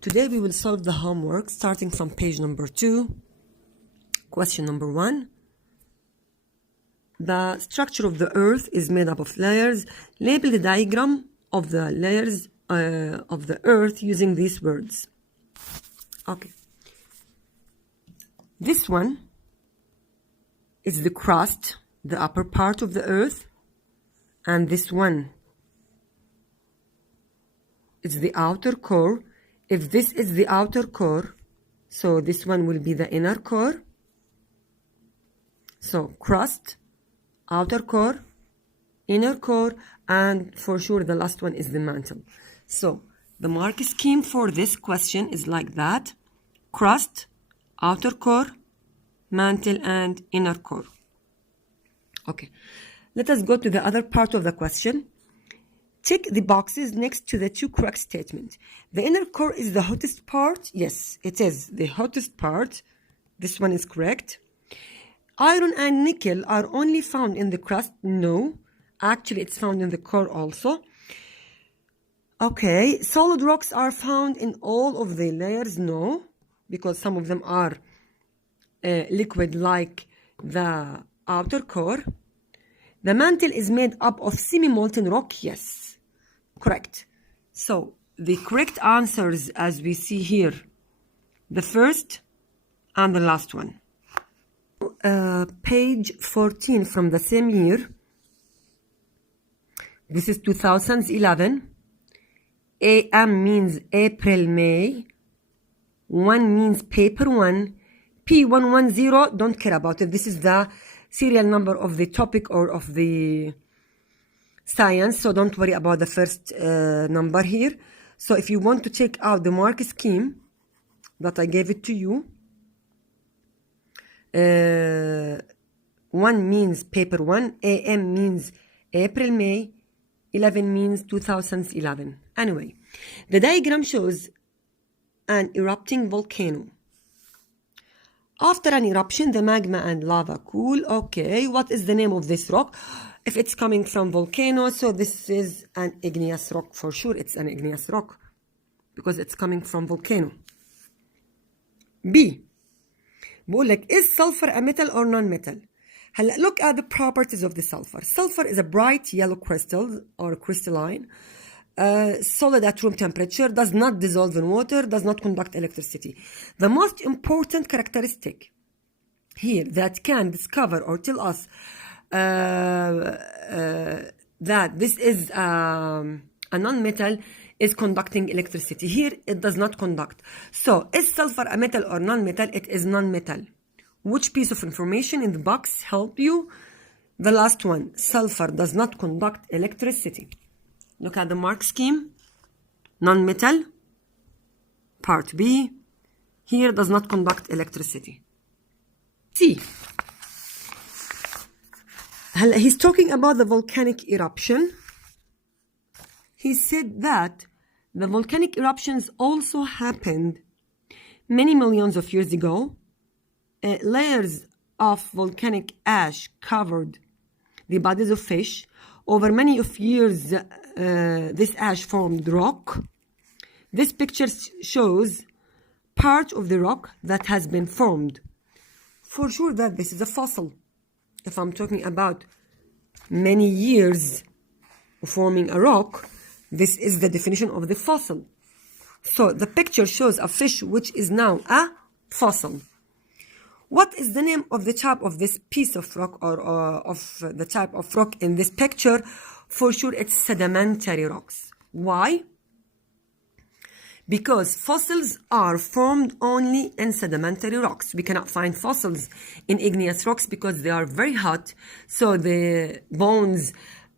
Today we will solve the homework starting from page number 2. Question number 1. The structure of the earth is made up of layers. Label the diagram of the layers of the earth using these words. Okay. This one is the crust, the upper part of the earth, and this one is the outer core. If this is the outer core, so this one will be the inner core. So crust, outer core, inner core, and for sure the last one is the mantle. So the mark scheme for this question is like that: crust, outer core, mantle, and inner core. Okay, let us go to the other part of the question. Check the boxes next to the two correct statements. The inner core is the hottest part. Yes, it is the hottest part. This one is correct. Iron and nickel are only found in the crust. No, actually it's found in the core also. Okay, solid rocks are found in all of the layers. No, because some of them are liquid like the outer core. The mantle is made up of semi-molten rock. Yes, correct. So the correct answers, as we see here, the first and the last one. Page 14 from the same year. This is 2011. AM means April, May. 1 means paper 1. P110, don't care about it. This is the serial number of the topic or of the science, so don't worry about the first number here. So if you want to check out the mark scheme that I gave it to you, 1 means paper 1, AM means April, May, 11 means 2011. Anyway, the diagram shows an erupting volcano. After an eruption, the magma and lava cool. Okay, what is the name of this rock? If it's coming from volcano, so this is an igneous rock. For sure, it's an igneous rock because it's coming from volcano. B. بقول لك, is sulfur a metal or non-metal? هلا look at the properties of the sulfur. Sulfur is a bright yellow crystal or crystalline, solid at room temperature, does not dissolve in water, does not conduct electricity. The most important characteristic here that can discover or tell us that this is a non-metal is conducting electricity. Here it does not conduct. So is sulfur a metal or non-metal? It is non-metal. Which piece of information in the box help you? The last one. Sulfur does not conduct electricity. Look at the mark scheme. Non-metal. Part B. Here does not conduct electricity. C. He's talking about the volcanic eruption. He said that the volcanic eruptions also happened many millions of years ago. Layers of volcanic ash covered the bodies of fish. Over many of years, this ash formed rock. This picture shows part of the rock that has been formed. For sure that this is a fossil. If I'm talking about many years forming a rock, this is the definition of the fossil. So the picture shows a fish which is now a fossil. What is the name of the type of this piece of rock or of the type of rock in this picture? For sure it's sedimentary rocks. Why? Because fossils are formed only in sedimentary rocks. We cannot find fossils in igneous rocks because they are very hot. So the bones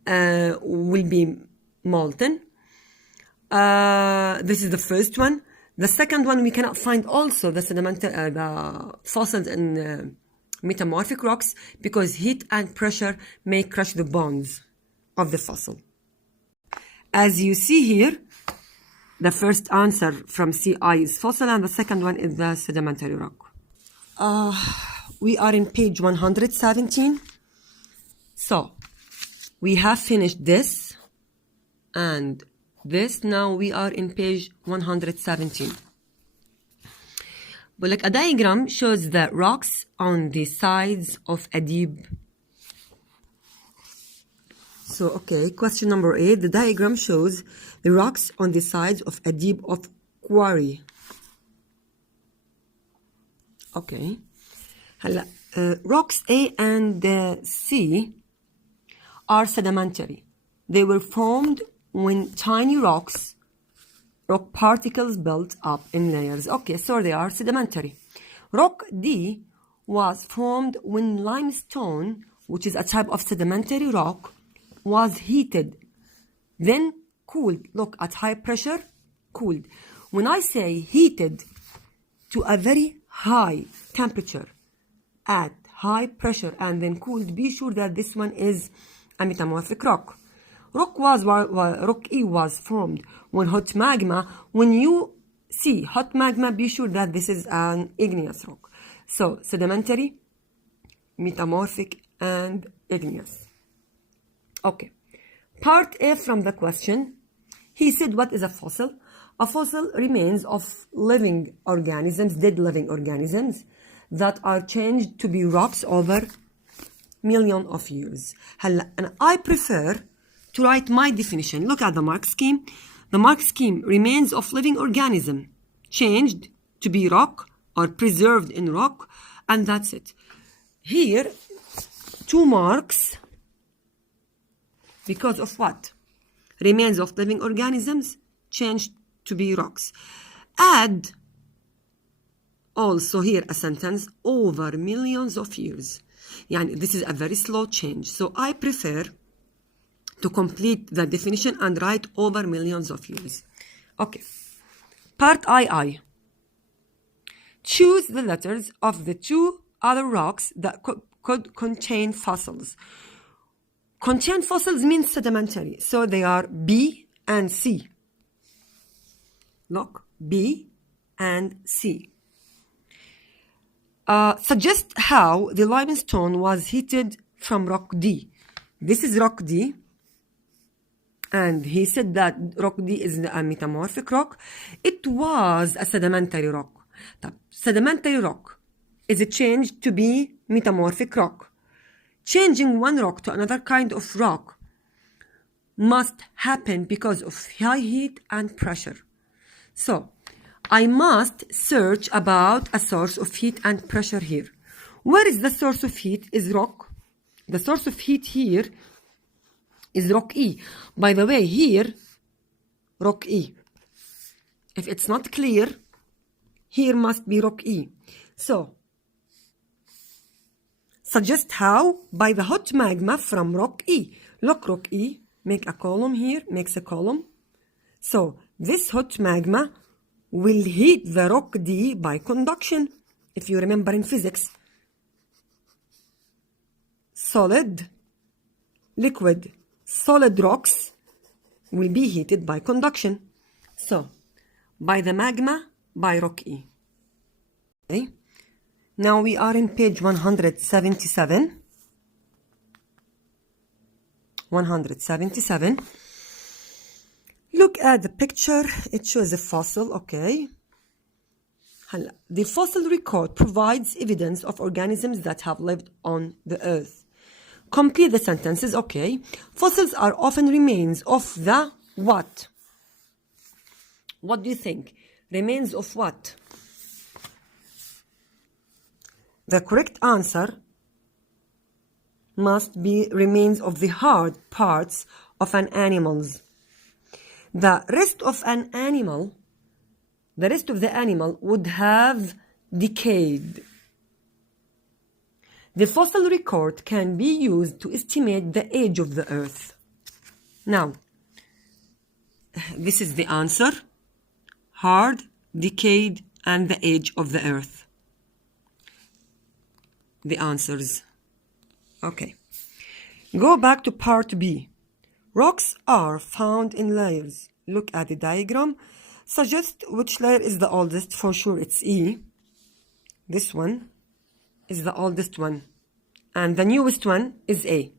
will be molten. This is the first one. The second one, we cannot find also the sedimentary the fossils in metamorphic rocks because heat and pressure may crush the bones of the fossil. As you see here, the first answer from CI is fossil and the second one is the sedimentary rock. We are in page 117. So we have finished this and this. Now we are in page 117. But like a diagram shows the rocks on the sides of a deep. So, okay, question number 8. The diagram shows the rocks on the sides of a deep of quarry. Okay. هلا rocks A and C are sedimentary. They were formed when tiny rock particles built up in layers. Okay, so they are sedimentary. Rock D was formed when limestone, which is a type of sedimentary rock, was heated, then cooled. Look, at high pressure, cooled. When I say heated to a very high temperature, at high pressure and then cooled, be sure that this one is a metamorphic rock. Rock E was formed when hot magma. When you see hot magma, be sure that this is an igneous rock. So sedimentary, metamorphic, and igneous. Okay. Part A from the question. He said, what is a fossil? A fossil remains of living organisms, dead living organisms, that are changed to be rocks over millions of years. And I prefer to write my definition. Look at the mark scheme. The mark scheme: remains of living organism changed to be rock or preserved in rock, and that's it. Here, 2 marks because of what? Remains of living organisms changed to be rocks. Add also here a sentence: over millions of years. Yani this is a very slow change. So I prefer to complete the definition and write over millions of years. Okay. Part II. Choose the letters of the 2 other rocks that could contain fossils. Contain fossils means sedimentary. So they are B and C. Look, B and C. Suggest how the limestone was heated from rock D. This is rock D. And he said that rock D is a metamorphic rock. It was a sedimentary rock. Sedimentary rock is changed to be metamorphic rock. Changing one rock to another kind of rock must happen because of high heat and pressure. So, I must search about a source of heat and pressure here. Where is the source of heat? Is rock. The source of heat here is rock E. By the way, here, rock E. If it's not clear, here must be rock E. So, suggest how? By the hot magma from rock E. Look, rock E, make a column here, makes a column. So, this hot magma will heat the rock D by conduction. If you remember in physics, solid, liquid, solid rocks will be heated by conduction. So, by the magma, by rock E. Okay. Now we are in page 177. 177. Look at the picture. It shows a fossil. Okay. The fossil record provides evidence of organisms that have lived on the earth. Complete the sentences. Okay. Fossils are often remains of the what? What do you think? Remains of what? The correct answer must be remains of the hard parts of an animal. The rest of the animal would have decayed. The fossil record can be used to estimate the age of the earth. Now, this is the answer: hard, decayed, and the age of the earth. The answers. Okay. Go back to part B. Rocks are found in layers. Look at the diagram. Suggest which layer is the oldest. For sure it's E. This one is the oldest one. And the newest one is A.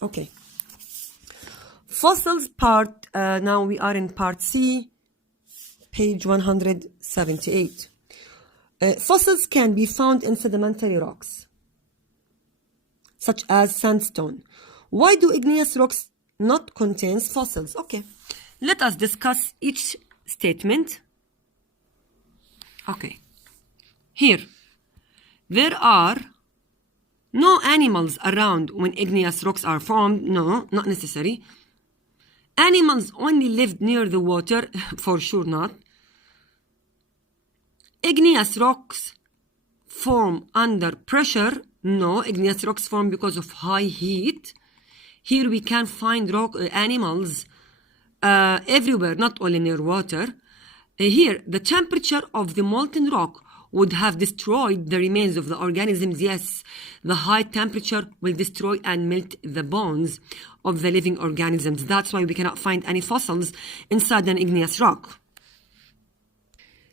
Okay. Fossils part, now we are in part C, page 178. Fossils can be found in sedimentary rocks, such as sandstone. Why do igneous rocks not contain fossils? Okay, let us discuss each statement. Okay, here, there are no animals around when igneous rocks are formed. No, not necessary. Animals only lived near the water. For sure not. Igneous rocks form under pressure. No, igneous rocks form because of high heat. Here we can find animals everywhere, not only near water. Here, the temperature of the molten rock would have destroyed the remains of the organisms. Yes, the high temperature will destroy and melt the bones of the living organisms. That's why we cannot find any fossils inside an igneous rock.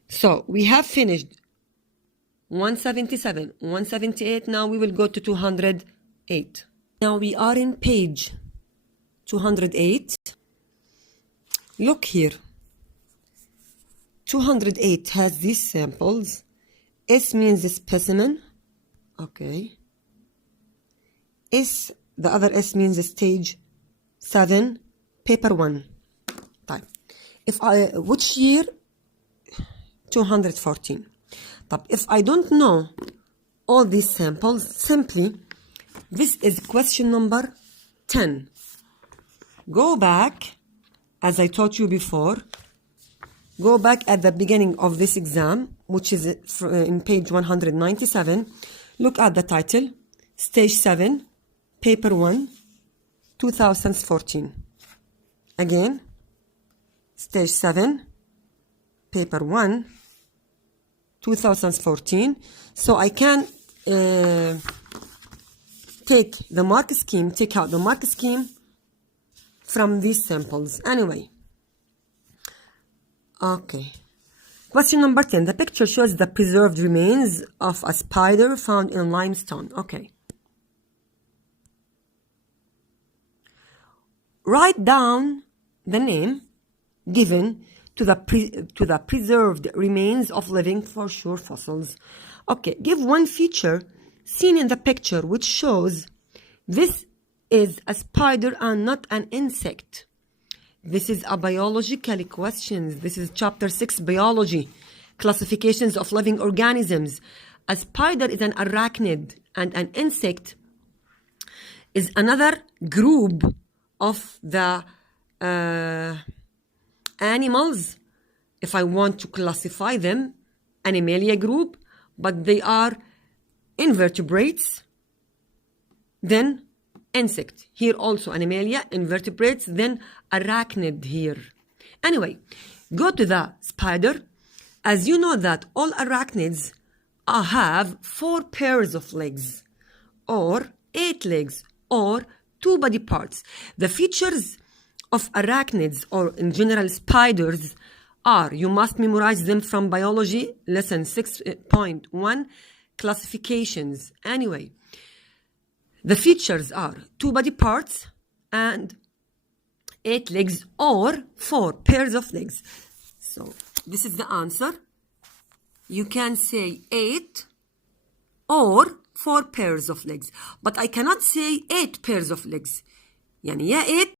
So we have finished 177, 178. Now we will go to 208. Now we are in page 208. Look here. 208 has these samples. S means specimen. Okay. The other S means stage 7, paper 1. طيب. Which year? 214. طب if I don't know all these samples, simply, this is question number 10. Go back, as I taught you before. Go back at the beginning of this exam, which is in page 197. Look at the title, Stage 7, Paper 1, 2014. Again, Stage 7, Paper 1, 2014. So I can take out the mark scheme from these samples. Anyway. Okay. Question number 10. The picture shows the preserved remains of a spider found in limestone. Okay. Write down the name given to the preserved remains of living, for sure, fossils. Okay. Give one feature seen in the picture which shows this is a spider and not an insect. This is a biological question. This is chapter 6, biology, classifications of living organisms. A spider is an arachnid, and an insect is another group of the animals. If I want to classify them, Animalia group, but they are invertebrates, then insect. Here also Animalia, invertebrates, then arachnid here. Anyway, go to the spider. As you know that all arachnids have 4 pairs of legs, or 8 legs, or 2 body parts. The features of arachnids, or in general spiders, are, you must memorize them from biology, lesson 6.1, classifications. Anyway, the features are 2 body parts and 8 legs or 4 pairs of legs. So this is the answer. You can say 8 or 4 pairs of legs, but I cannot say 8 pairs of legs. يعني يا 8